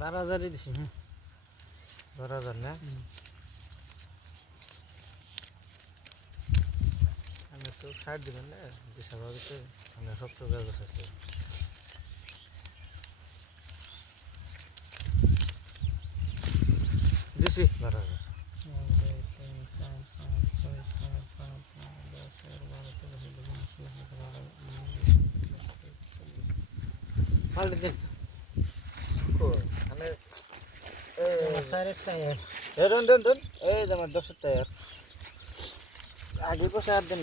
12,000 দিছি। হ্যাঁ 12,000 না? আমি তো ছাড় দিবেন না স্বাভাবিক আমরা সব তো কাগজ আছে দিছি 12,000 পাল্টে দিন। মানে সাইরের টায়ার এই যে আমার 10 টায়ার আগে বসে আর দিন